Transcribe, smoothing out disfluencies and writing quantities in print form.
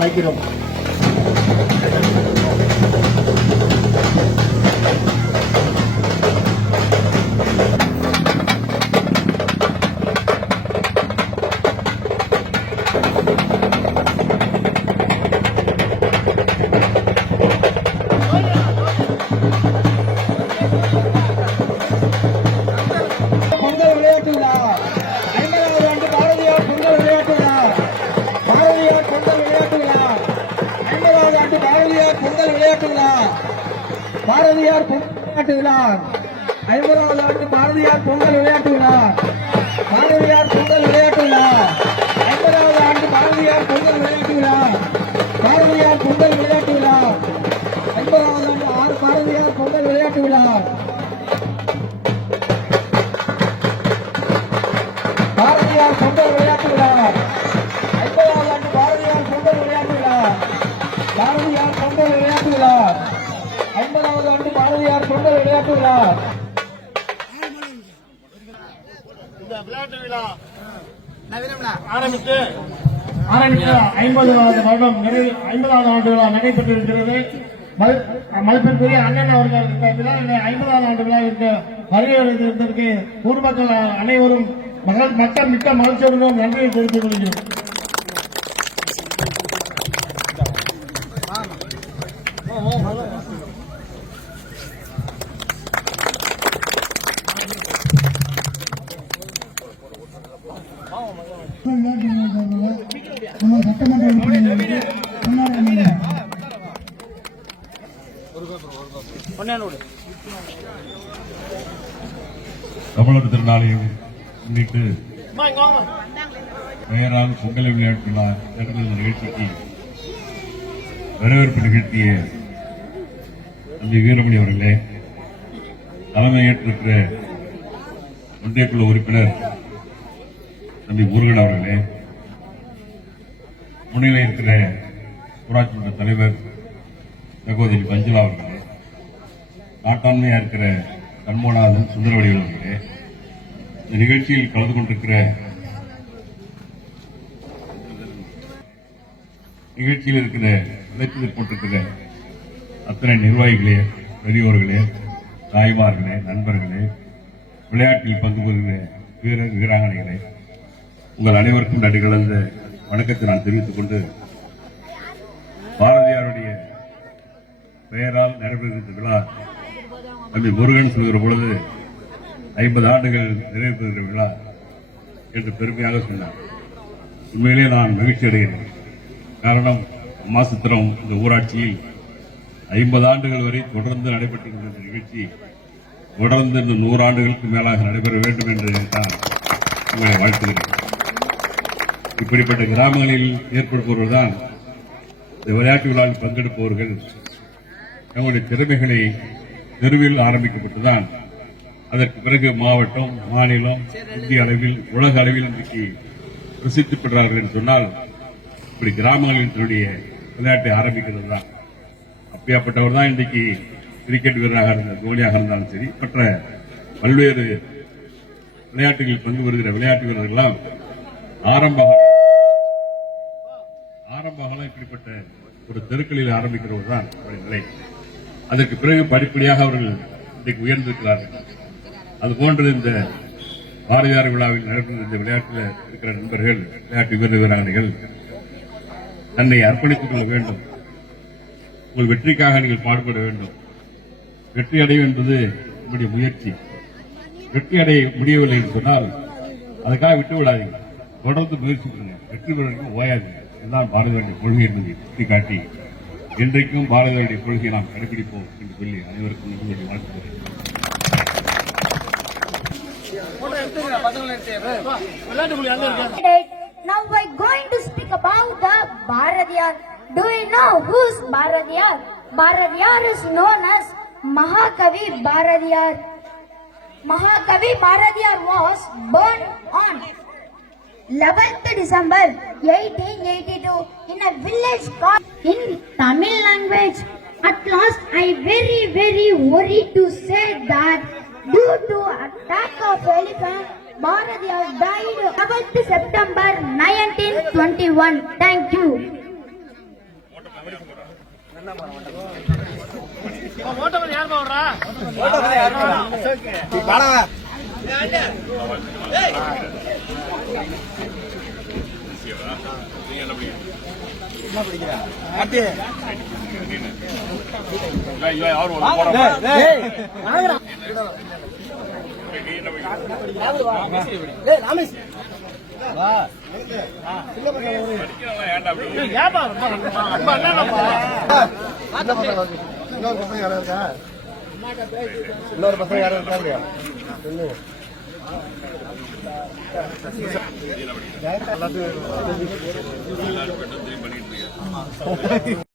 அழைக்கிறோம். பொங்கல் விளையாட்டு விழா 50வது ஆண்டு பாரதியார் பொங்கல் விளையாட்டு விழா. பாரதியார் பொங்கல் விளையாட்டு விழா 50வது ஆண்டு பாரதியார் பொங்கல் விளையாட்டு விழா. பாரதியார் பொங்கல் விளையாட்டு விழா 50வது ஆண்டு பாரதியார் பொங்கல் விளையாட்டு விழா. பாரதியார் பொங்கல் விளையாட்டு விழா 50வது ஆண்டு பாரதியார் பொங்கல் விளையாட்டு விழா. பாரதியார் பொங்கல் விளையாட்டு விழா 50வது ஆண்டு பாரதியார் பொங்கல் விளையாட்டு விழா. பாரதியார் பொங்கல் விளையாட்டு விழா 50வது ஆண்டு பாரதியார் பொங்கல் விளையாட்டு விழா. பாரதியார் பொங்கல் விளையாட்டு விழா 50வது ஆண்டு பாரதியார் பொங்கல் விளையாட்டு விழா. இந்த விளையாட்டு விழா ஆரம்பித்து 50வது வருடம் 50வது ஆண்டு விழா நடைபெற்றிருக்கிறது. மதிப்பிற்குரிய அண்ணன் அவர்கள் இந்த விழாவிலே 50வது ஆண்டு விழாவிற்கு வருகை இருந்ததற்கு ஊர் மக்கள் அனைவரும் மக்கள் மிக்க மகிழ்ச்சியுடனும் நன்றியை தெரிவித்துக் கொள்கிறோம். தமிழர் திருநாளை முன்னிட்டு பெயரால் பொங்கல் விளையாட்டு விழா என்ற நிகழ்ச்சிக்கு வரவேற்பு நிகழ்த்திய தம்பி வீரமணி அவர்களே, தலைமையேற்றிருக்கிற ஒன்றிய குழு உறுப்பினர் தம்பி முருகன் அவர்களே, முன்னிலை இருக்கிற ஊராட்சி மன்ற தலைவர் சகோதரி மஞ்சுளா அவர்களே, நாட்டாண்மையா இருக்கிற சண்முகநாதன் சுந்தரவடிகள் அவர்களே, இந்த நிகழ்ச்சியில் கலந்து கொண்டிருக்கிற நிகழ்ச்சியில் இருக்கிற அழைத்து போட்டிருக்கிற அத்தனை நிர்வாகிகளே, பெரியோர்களே, தாய்மார்களே, நண்பர்களே, விளையாட்டில் பங்கு பெறுகிற வீரர் வீராங்கனைகளே, உங்கள் அனைவருக்கும் நன்றி கலந்த வணக்கத்தை நான் தெரிவித்துக் கொண்டு, பாரதியாருடைய பெயரால் நடைபெறுகின்ற விழா தம்பி முருகன் சொல்கிற பொழுது 50 ஆண்டுகள் நிறைவு பெறுகிற விழா என்று பெருமையாக சொன்னார். உண்மையிலே நான் மகிழ்ச்சி அடைகிறேன். காரணம், அம்மாசித்திரம் இந்த ஊராட்சியில் 50 ஆண்டுகள் வரை தொடர்ந்து நடைபெற்று இந்த நிகழ்ச்சி தொடர்ந்து இந்த 100 ஆண்டுகளுக்கு மேலாக நடைபெற வேண்டும் என்று நான் உங்களை வாழ்த்துகிறேன். இப்படிப்பட்ட கிராமங்களில் ஏற்படுபவர்கள் தான் இந்த விளையாட்டு விழாவில் பங்கெடுப்பவர்கள் தங்களுடைய திறமைகளை தெருவில் ஆரம்பிக்கப்பட்டுதான் அதற்கு பிறகு மாவட்டம், மாநிலம், இந்திய அளவில், உலக அளவில் இன்றைக்கு பிரசித்தி பெற்றார்கள் என்று சொன்னால் இப்படி கிராமங்களில் தன்னுடைய விளையாட்டை ஆரம்பிக்கிறது தான். அப்படியாப்பட்டவர் தான் இன்றைக்கு கிரிக்கெட் வீரராக இருந்த தோனியாக இருந்தாலும் சரி, மற்ற பல்வேறு விளையாட்டுகளில் பங்கு பெறுகிற விளையாட்டு வீரர்களெல்லாம் ஆரம்ப காலம் இப்படிப்பட்ட ஒரு தெருக்களில் ஆரம்பிக்கிறவர் தான் அவருடைய நிலை. அதற்கு பிறகு படிப்படியாக அவர்கள் இன்றைக்கு உயர்ந்திருக்கிறார்கள். அதுபோன்று இந்த பாரதியார் விழாவில் நடைபெறும் இந்த விளையாட்டில் இருக்கிற நண்பர்கள், விளையாட்டு வீராங்கனைகள் தன்னை அர்ப்பணித்துக் கொள்ள வேண்டும். உங்கள் வெற்றிக்காக நீங்கள் பாடுபட வேண்டும். வெற்றி அடைய என்பது உங்களுடைய முயற்சி. வெற்றி அடைய முடியவில்லை என்று சொன்னால் அதுக்காக விட்டு விடாதீங்க, தொடர்ந்து முயற்சி பண்ணுங்க. வெற்றி பெறுவதற்கு ஓயாது. இதுதான் பாரதியாருடைய கொள்கை என்பதை சுட்டிக்காட்டி இன்றைக்கும் பாரதியாருடைய கொள்கையை நாம் கடைபிடிப்போம் என்று சொல்லி அனைவருக்கும் நன்றி வாழ்த்துகிறேன். Now we're going to speak about the Bharadiyar. Do you know who's Bharadiyar? Bharadiyar is known as Mahakavi Bharadiyar. Mahakavi Bharadiyar was born on 11th December 1882 in a village called in Tamil language At last, I very worried to say that due to attack of elephant, Bharatiyar died 7th September 1921. Thank you. இன்னொரு பசங்க யாரும் இருக்காங்க.